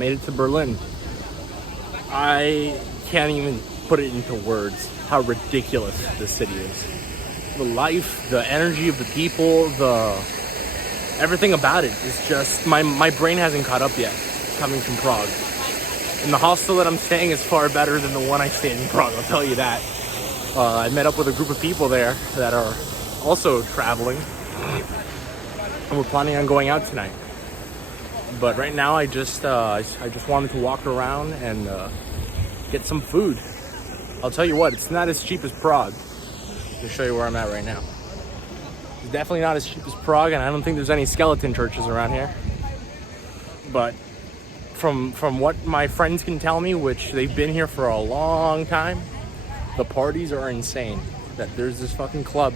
Made it to Berlin. I can't even put it into words how ridiculous this city is. The life, the energy of the people, everything about it is just, my brain hasn't caught up yet coming from Prague. And the hostel that I'm staying is far better than the one I stayed in Prague, I'll tell you that. I met up with a group of people there that are also traveling, and we're planning on going out tonight. But right now I just wanted to walk around and get some food. I'll tell you what, it's not as cheap as Prague. Let me show you where I'm at right now. It's definitely not as cheap as Prague, and I don't think there's any skeleton churches around here. But from what my friends can tell me, which they've been here for a long time, the parties are insane. That there's this fucking club.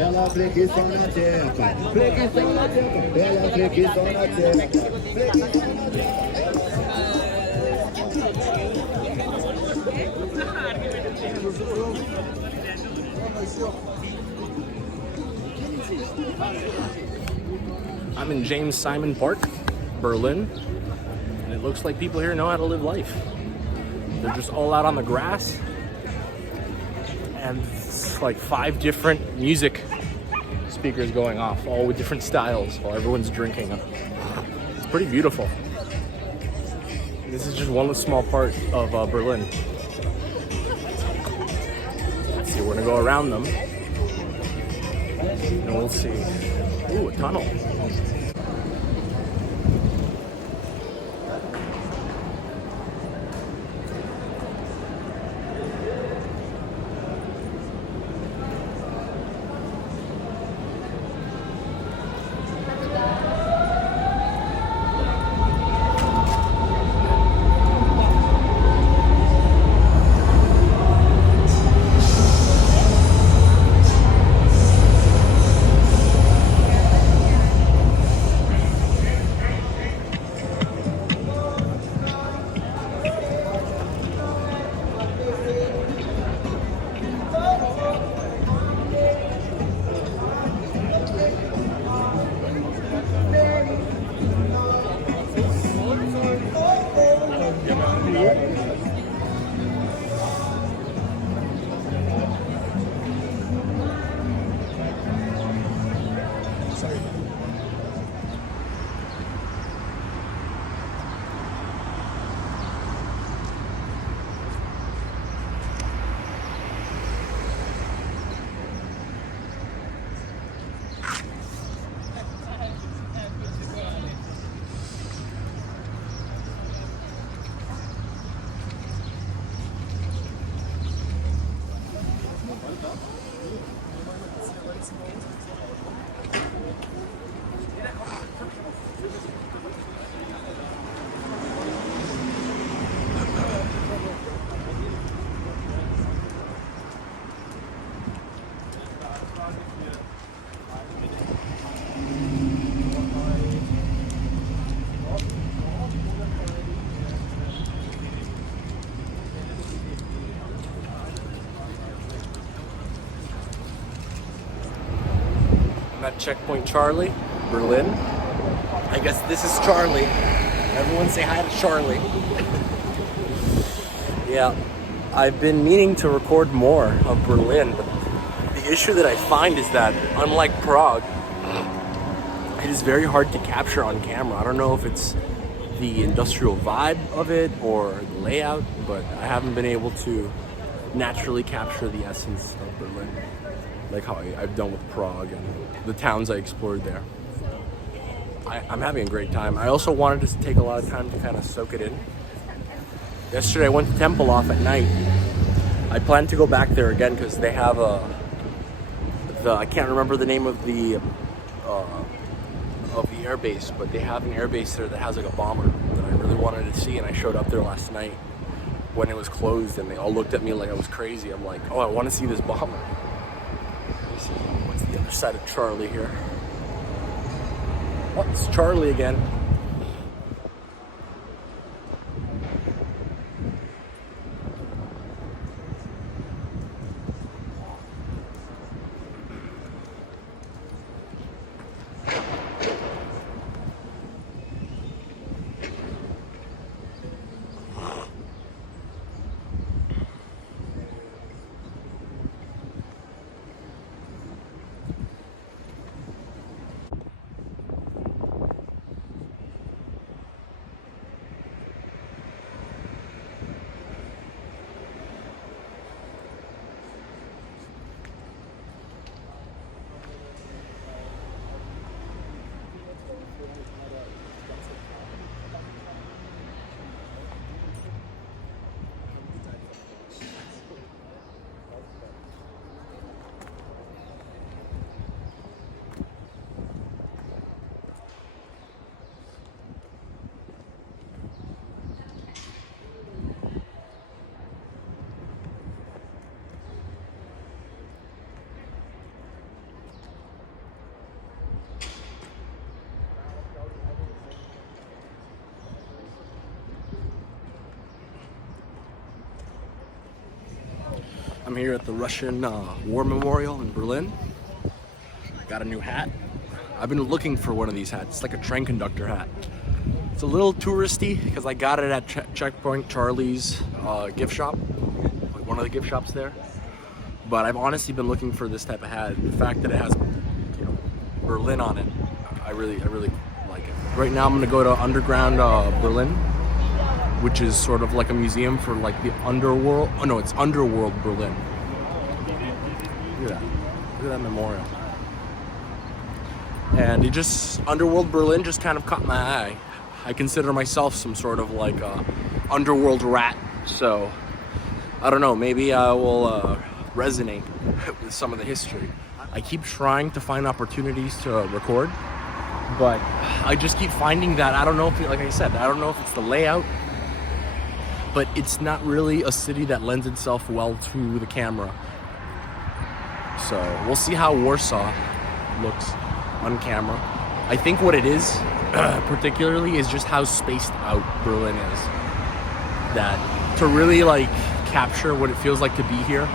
Ela freguição na teca, freguição na teca, ela freguição na teca, freguição na teca. I'm in James Simon Park, Berlin, and it looks like people here know how to live life. They're just all out on the grass, and it's like 5 different music speakers going off, all with different styles, while everyone's drinking. It's pretty beautiful. This is just one small part of Berlin. Let's see, we're gonna go around them, and we'll see. Ooh, a tunnel. I'm at Checkpoint Charlie, Berlin. I guess this is Charlie. Everyone say hi to Charlie. Yeah, I've been meaning to record more of Berlin, but the issue that I find is that, unlike Prague, it is very hard to capture on camera. I don't know if it's the industrial vibe of it or the layout, but I haven't been able to naturally capture the essence of Berlin, like how I've done with Prague and the towns I explored there. I'm having a great time. I also wanted to take a lot of time to kind of soak it in. Yesterday I went to Tempelhof at night. I plan to go back there again because they have I can't remember the name of the air base, but they have an air base there that has like a bomber that I really wanted to see, and I showed up there last night when it was closed and they all looked at me like I was crazy. I'm like, oh, I want to see this bomber. Let me see, what's the other side of Charlie here? Oh, it's Charlie again. I'm here at the Russian War Memorial in Berlin. Got a new hat. I've been looking for one of these hats. It's like a train conductor hat. It's a little touristy because I got it at Checkpoint Charlie's gift shop, like one of the gift shops there. But I've honestly been looking for this type of hat. The fact that it has, you know, Berlin on it, I really like it. Right now I'm gonna go to Underground Berlin, which is sort of like a museum for like the underworld. Oh no, it's Underworld Berlin. Look at that. Look at that memorial. And Underworld Berlin just kind of caught my eye. I consider myself some sort of like underworld rat, so I don't know, maybe I will resonate with some of the history. I keep trying to find opportunities to record, but I just keep finding that I don't know if, like I said, I don't know if it's the layout, but it's not really a city that lends itself well to the camera. So we'll see how Warsaw looks on camera. I think what it is particularly is just how spaced out Berlin is. That to really like capture what it feels like to be here,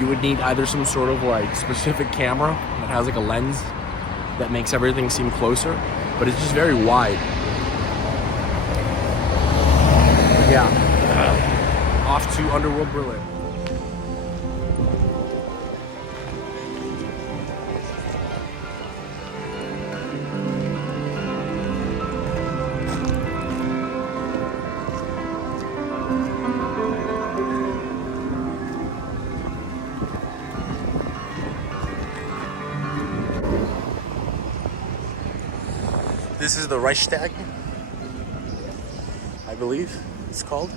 you would need either some sort of like specific camera that has like a lens that makes everything seem closer, but it's just very wide. But yeah, off to Underworld Berlin. This is the Reichstag, I believe it's called.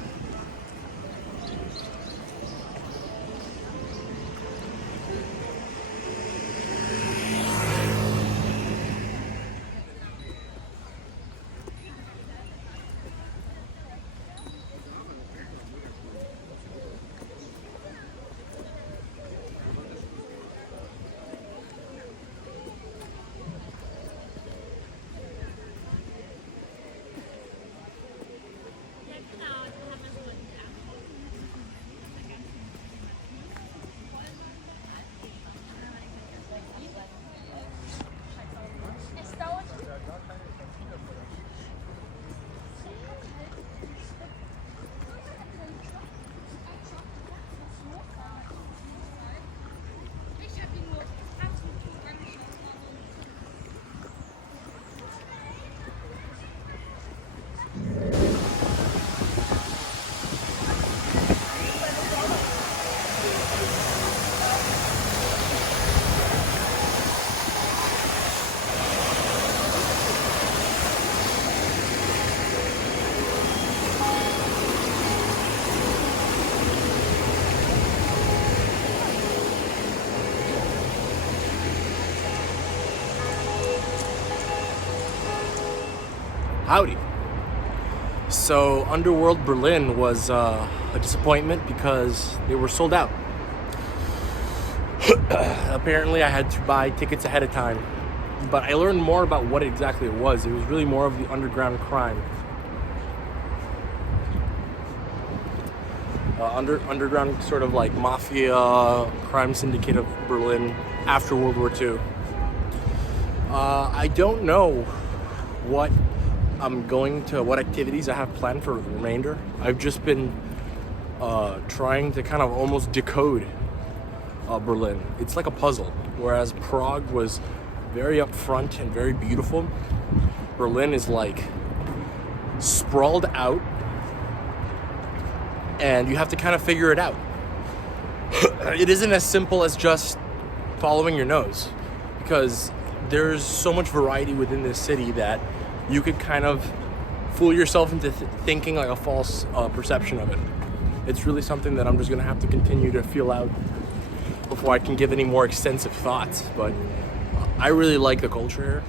Howdy. So Underworld Berlin was a disappointment because they were sold out. Apparently I had to buy tickets ahead of time, but I learned more about what exactly it was. It was really more of the underground crime. Underground sort of like mafia crime syndicate of Berlin after World War II. I don't know what activities I have planned for the remainder. I've just been trying to kind of almost decode Berlin. It's like a puzzle. Whereas Prague was very upfront and very beautiful, Berlin is like sprawled out, and you have to kind of figure it out. It isn't as simple as just following your nose, because there's so much variety within this city that you could kind of fool yourself into thinking like a false perception of it. It's really something that I'm just gonna have to continue to feel out before I can give any more extensive thoughts. But I really like the culture here.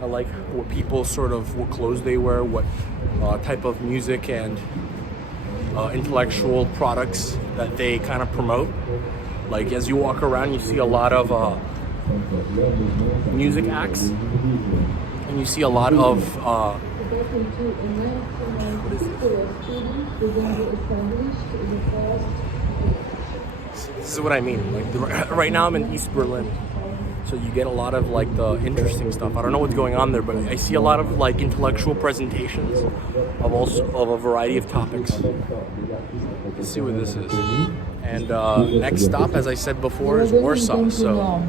I like what clothes they wear, what type of music and intellectual products that they kind of promote. Like as you walk around, you see a lot of music acts, and you see a lot of what is this? This is what I mean. Like right now, I'm in East Berlin, so you get a lot of like the interesting stuff. I don't know what's going on there, but I see a lot of like intellectual presentations of a variety of topics. Let's see what this is. And next stop, as I said before, is Warsaw. So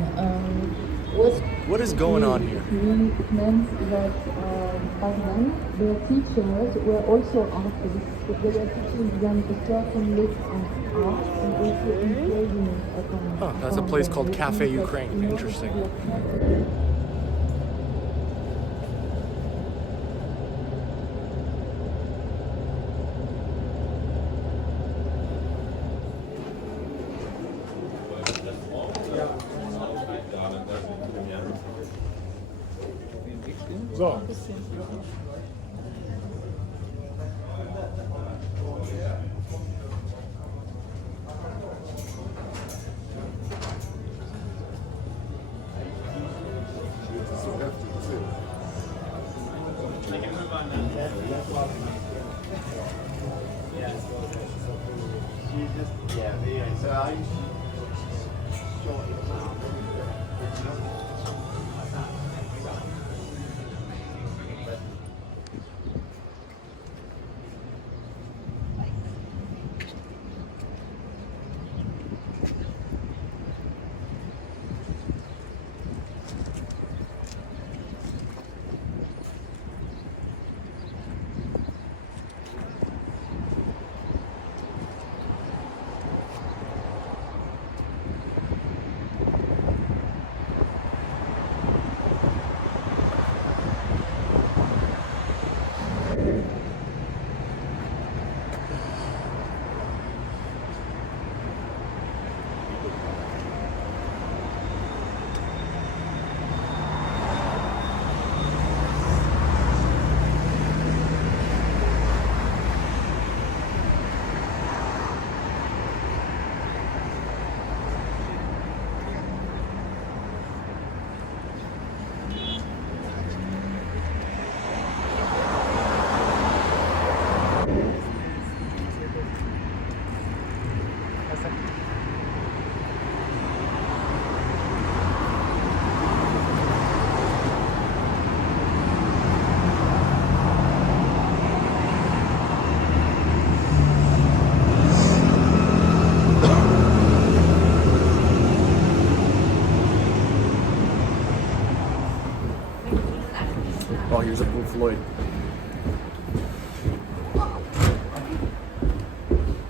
what is going on here? It meant that back then, the teachers were also artists, but they were teaching them a certain look of art and also encouraging it. Oh, that's a place called Cafe Ukraine. Interesting. So. Oh, here's a Pink Floyd.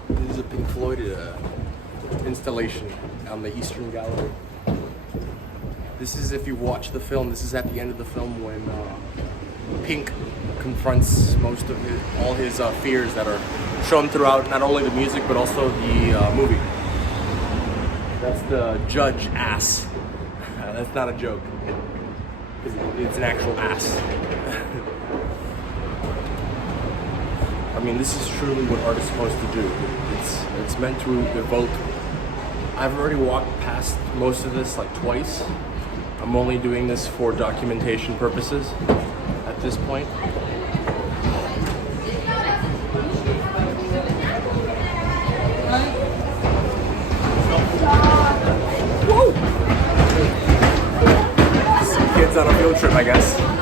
This is a Pink Floyd installation on the Eastern Gallery. This is, if you watch the film, this is at the end of the film when Pink confronts all his fears that are shown throughout not only the music but also the movie. That's the judge ass. That's not a joke. It's an actual ass. I mean, this is truly what art is supposed to do. It's meant to evoke. I've already walked past most of this like twice. I'm only doing this for documentation purposes at this point. Woo! Some kids on a field trip, I guess.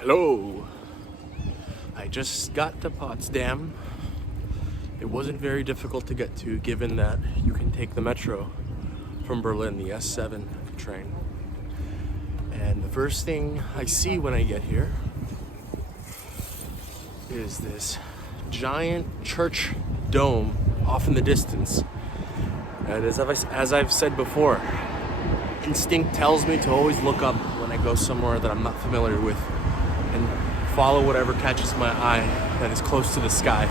Hello. I just got to Potsdam. It wasn't very difficult to get to, given that you can take the metro from Berlin, the S7 train. And the first thing I see when I get here is this giant church dome off in the distance. And as I've said before, instinct tells me to always look up when I go somewhere that I'm not familiar with and follow whatever catches my eye that is close to the sky.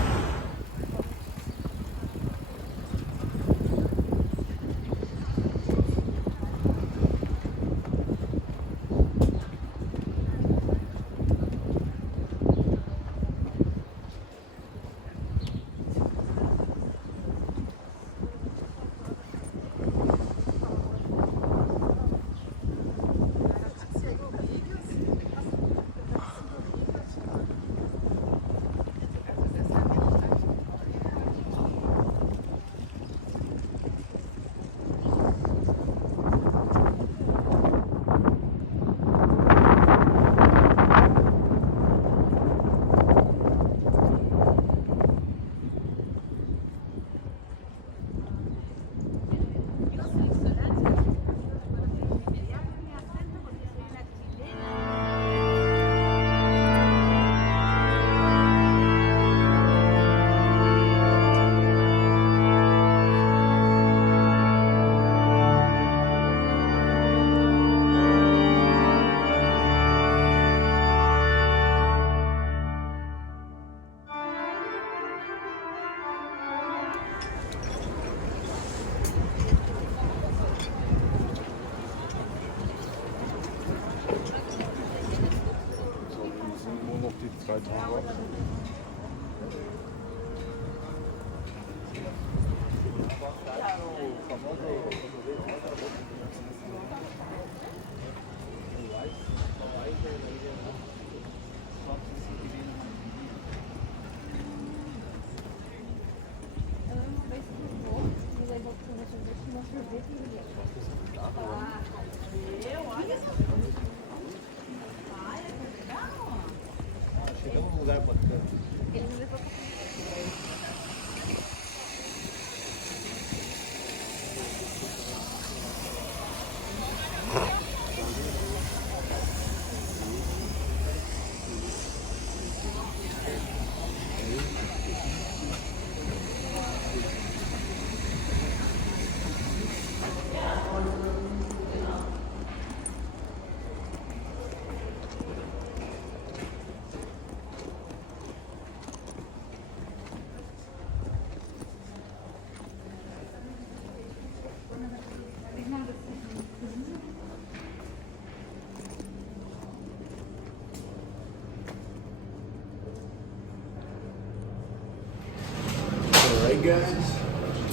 Alright guys,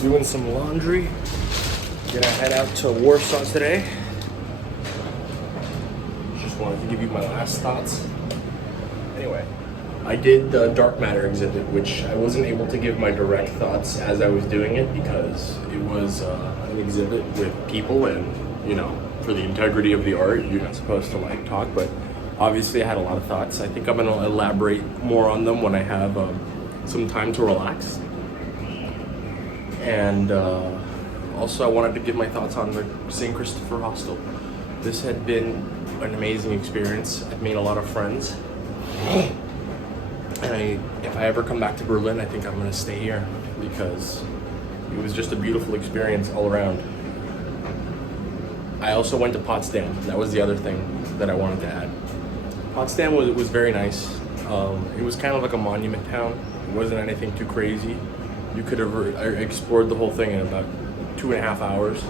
doing some laundry. Gonna head out to Warsaw today. Just wanted to give you my last thoughts. Anyway, I did the dark matter exhibit, which I wasn't able to give my direct thoughts as I was doing it because it was an exhibit with people, and you know, for the integrity of the art, you're not supposed to like talk, but obviously I had a lot of thoughts. I think I'm gonna elaborate more on them when I have some time to relax. And also I wanted to give my thoughts on the St. Christopher Hostel. This had been an amazing experience. I've made a lot of friends. And if I ever come back to Berlin, I think I'm gonna stay here because it was just a beautiful experience all around. I also went to Potsdam. That was the other thing that I wanted to add. Potsdam was very nice. It was kind of like a monument town. It wasn't anything too crazy. You could have explored the whole thing in about 2.5 hours.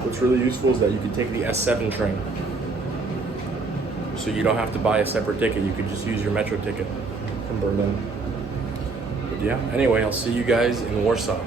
What's really useful is that you could take the S7 train. So you don't have to buy a separate ticket. You could just use your metro ticket from Berlin. But yeah, anyway, I'll see you guys in Warsaw.